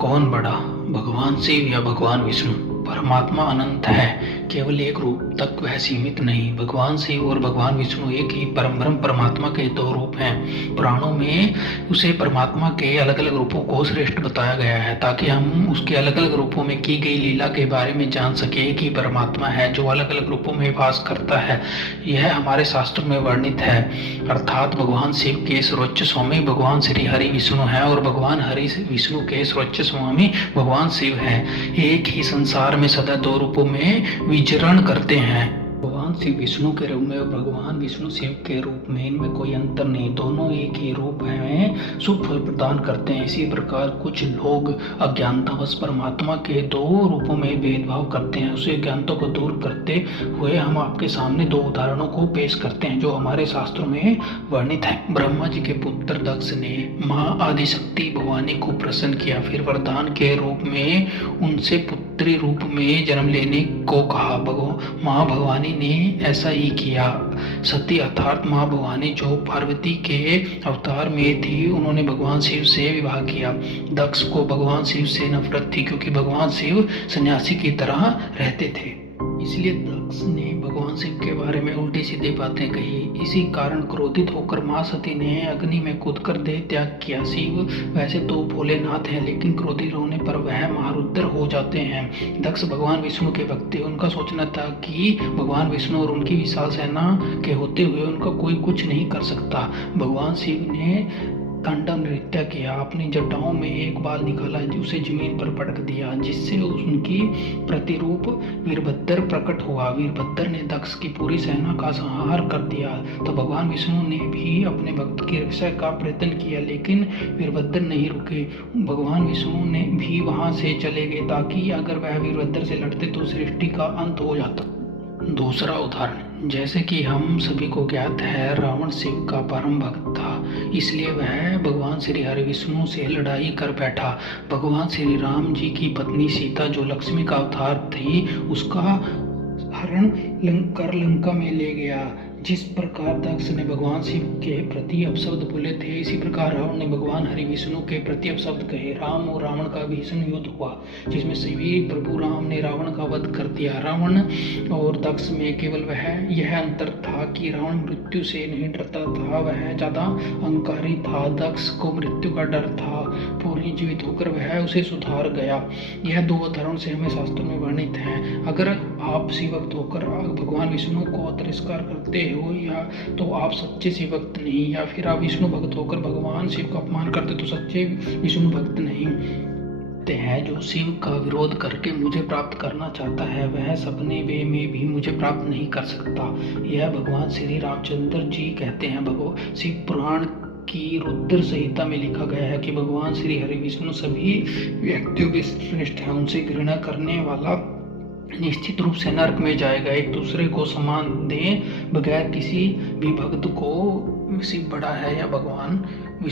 कौन बड़ा, भगवान शिव या भगवान विष्णु? परमात्मा अनंत है, केवल एक रूप तक वह सीमित नहीं। भगवान शिव और भगवान विष्णु एक ही परम परमात्मा के दो रूप हैं। पुराणों में उसे परमात्मा के अलग अलग रूपों को श्रेष्ठ बताया गया है, ताकि हम उसके अलग अलग रूपों में की गई लीला के बारे में जान सके। एक ही परमात्मा है जो अलग अलग रूपों में वास करता है, यह हमारे शास्त्रों में वर्णित है। अर्थात भगवान शिव के सर्वोच्च स्वामी भगवान श्री हरि विष्णु हैं और भगवान हरि विष्णु के सर्वोच्च स्वामी भगवान शिव हैं। एक ही संसार में सदा दो रूपों में विचरण करते हैं, भगवान शिव विष्णु के रूप में और भगवान विष्णु शिव के रूप में। इनमें कोई अंतर नहीं, दोनों एक ही रूप हैं, शुभ फल प्रदान करते हैं। इसी प्रकार कुछ लोग अज्ञानतावश परमात्मा के दो रूपों में भेदभाव करते हैं। उसे अज्ञानता को दूर करते हुए हम आपके सामने दो उदाहरणों को पेश करते हैं जो हमारे शास्त्रों में वर्णित है। ब्रह्मा जी के पुत्र दक्ष ने माँ आदिशक्ति भवानी को प्रसन्न किया, फिर वरदान के रूप में उनसे पुत्री रूप में जन्म लेने को कहा। माँ भवानी ने ऐसा ही किया। सती अर्थात माँ भवानी जो पार्वती के अवतार में थी, उन्होंने भगवान शिव से विवाह किया। दक्ष को भगवान शिव से नफरत थी, क्योंकि भगवान शिव सन्यासी की तरह रहते थे। इसलिए दक्ष ने भगवान शिव के बारे में उल्टी सीधी बातें कही। इसी कारण क्रोधित होकर माँ सती ने अग्नि में कूदकर देह त्याग किया। शिव वैसे तो भोलेनाथ हैं, लेकिन क्रोधित होने पर वह महारुद्र हो जाते हैं। दक्ष भगवान विष्णु के भक्त थे। उनका सोचना था कि भगवान विष्णु और उनकी विशाल सेना के होते हुए उनका कोई कुछ नहीं कर सकता। भगवान शिव ने तांडव नृत्य किया, अपनी जटाओं में एक बाल निकाला, उसे जमीन पर पटक दिया, जिससे उनकी प्रतिरूप वीरभद्र प्रकट हुआ। वीरभद्र ने दक्ष की पूरी सेना का संहार कर दिया। तो भगवान विष्णु ने भी अपने भक्त की रक्षा का प्रयत्न किया, लेकिन वीरभद्र नहीं रुके। भगवान विष्णु ने भी वहां से चले गए, ताकि अगर वह वीरभद्र से लड़ते तो सृष्टि का अंत हो जाता। दूसरा उदाहरण, जैसे कि हम सभी को ज्ञात है, रावण शिव का परम भक्त था, इसलिए वह भगवान श्री हरि विष्णु से लड़ाई कर बैठा। भगवान श्री राम जी की पत्नी सीता जो लक्ष्मी का अवतार थी, उसका हरण कर लंका में ले गया। जिस प्रकार दक्ष ने भगवान शिव के प्रति अपशब्द बोले थे, इसी प्रकार रावण ने भगवान हरि विष्णु के प्रति अपशब्द कहे। राम और रावण का भीषण युद्ध हुआ, जिसमें श्री प्रभु राम ने रावण का वध कर दिया। रावण और दक्ष में केवल यह अंतर था कि रावण मृत्यु से नहीं डरता था, वह ज्यादा अहंकारी था। दक्ष को मृत्यु का डर था, पूरी जीवित होकर वह उसे सुधार गया। यह दो उदाहरण से हमें शास्त्रों में वर्णित है। अगर आप शिव भक्त होकर भगवान विष्णु को तिरस्कार करते हो, या तो आप सच्चे शिव भक्त नहीं, या फिर आप विष्णु भक्त होकर भगवान शिव का अपमान करते तो सच्चे विष्णु भक्त नहीं है। जो शिव का विरोध करके मुझे प्राप्त करना चाहता है, वह सपने में भी मुझे प्राप्त नहीं कर सकता। यह भगवान श्री रामचंद्र जी कहते हैं। शिव पुराण की रुद्र संहिता में लिखा गया है कि भगवान श्री हरि विष्णु सभी व्यक्तियों के श्रेष्ठ हैं। उनसे घृणा करने वाला निश्चित रूप से नरक में जाएगा। एक दूसरे को सम्मान दें बगैर किसी भी भक्त को शिव बड़ा है या भगवान विष्णु